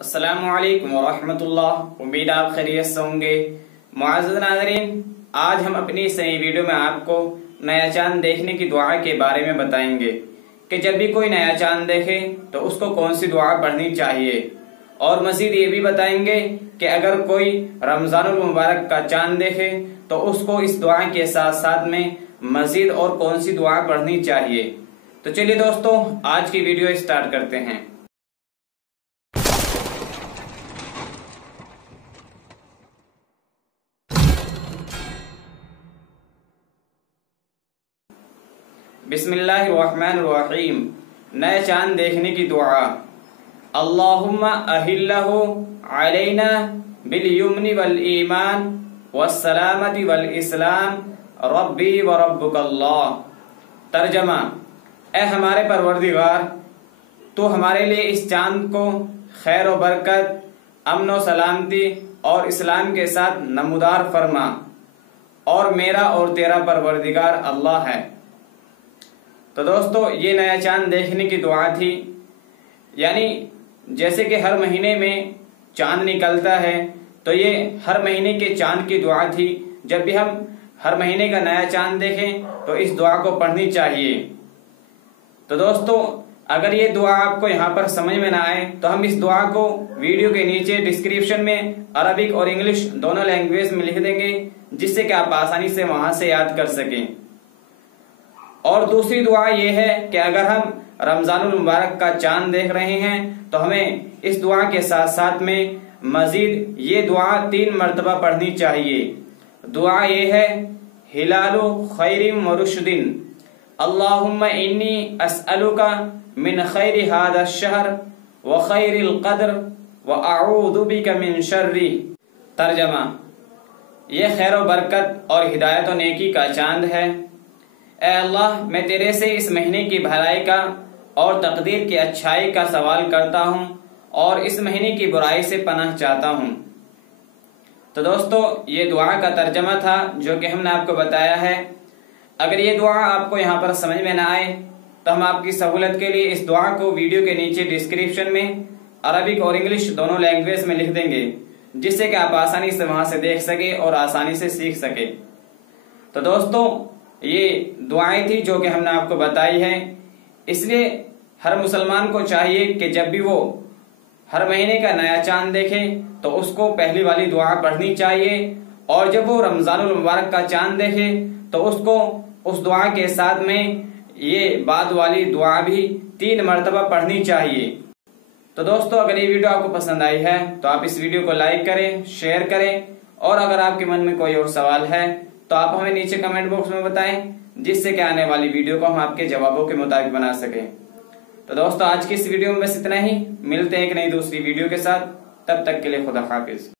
अस्सलामुअलैकुम वरहमतुल्लाह। उम्मीद आप खैरियत से होंगे। मुअज़्ज़ज़ नाज़रीन, आज हम अपनी इस नई वीडियो में आपको नया चांद देखने की दुआ के बारे में बताएंगे कि जब भी कोई नया चांद देखे तो उसको कौन सी दुआ पढ़नी चाहिए, और मज़ीद ये भी बताएंगे कि अगर कोई रमज़ानुल मुबारक का चांद देखे तो उसको इस दुआ के साथ साथ में मज़ीद और कौन सी दुआ पढ़नी चाहिए। तो चलिए दोस्तों, आज की वीडियो स्टार्ट करते हैं। बिस्मिल्लाहिर्रहमानिर्रहीम। नए चांद देखने की दुआ। अल्लाहुम्मा अहिल्लहु अलैना बिल युमनि वल ईमान वस्सलामति वल इस्लाम रब्बी व रब्बुकल्लाह। तर्जमा: ए हमारे परवरदिगार, तो हमारे लिए इस चांद को खैर व बरकत, अमन व सलामती और इस्लाम के साथ नमूदार फरमा, और मेरा और तेरा परवरदिगार अल्लाह है। तो दोस्तों, ये नया चांद देखने की दुआ थी। यानी जैसे कि हर महीने में चांद निकलता है, तो ये हर महीने के चांद की दुआ थी। जब भी हम हर महीने का नया चांद देखें तो इस दुआ को पढ़नी चाहिए। तो दोस्तों, अगर ये दुआ आपको यहाँ पर समझ में ना आए तो हम इस दुआ को वीडियो के नीचे डिस्क्रिप्शन में अरबिक और इंग्लिश दोनों लैंग्वेज में लिख देंगे, जिससे कि आप आसानी से वहां से याद कर सकें। और दूसरी दुआ यह है कि अगर हम रमजानुल मुबारक का चांद देख रहे हैं तो हमें इस दुआ के साथ साथ में मजीद ये दुआ 3 मरतबा पढ़नी चाहिए। दुआ ये है, हिलालु खैरिम व रुशदिन, अल्लाहुम्मा इन्नी अस्अलुका मिन खैरि हादा शहर व खैरिल कद्र व अऊदु बिका मिन शर्री। तर्जमा: ये खैर व बरकत और हिदायत व नेकी का चांद है। ऐ अल्लाह, मैं तेरे से इस महीने की भलाई का और तकदीर की अच्छाई का सवाल करता हूँ और इस महीने की बुराई से पनाह चाहता हूँ। तो दोस्तों, ये दुआ का तर्जमा था जो कि हमने आपको बताया है। अगर ये दुआ आपको यहाँ पर समझ में ना आए तो हम आपकी सहूलत के लिए इस दुआ को वीडियो के नीचे डिस्क्रिप्शन में अरबिक और इंग्लिश दोनों लैंग्वेज में लिख देंगे, जिससे कि आप आसानी से वहां से देख सके और आसानी से सीख सके। तो दोस्तों, ये दुआएं थी जो कि हमने आपको बताई है। इसलिए हर मुसलमान को चाहिए कि जब भी वो हर महीने का नया चांद देखे तो उसको पहली वाली दुआ पढ़नी चाहिए, और जब वो रमजानुल मुबारक का चांद देखे तो उसको उस दुआ के साथ में ये बाद वाली दुआ भी 3 मरतबा पढ़नी चाहिए। तो दोस्तों, अगर ये वीडियो आपको पसंद आई है तो आप इस वीडियो को लाइक करें, शेयर करें, और अगर आपके मन में कोई और सवाल है तो आप हमें नीचे कमेंट बॉक्स में बताएं, जिससे कि आने वाली वीडियो को हम आपके जवाबों के मुताबिक बना सकें। तो दोस्तों, आज की इस वीडियो में बस इतना ही। मिलते हैं एक नई दूसरी वीडियो के साथ। तब तक के लिए खुदा हाफिज।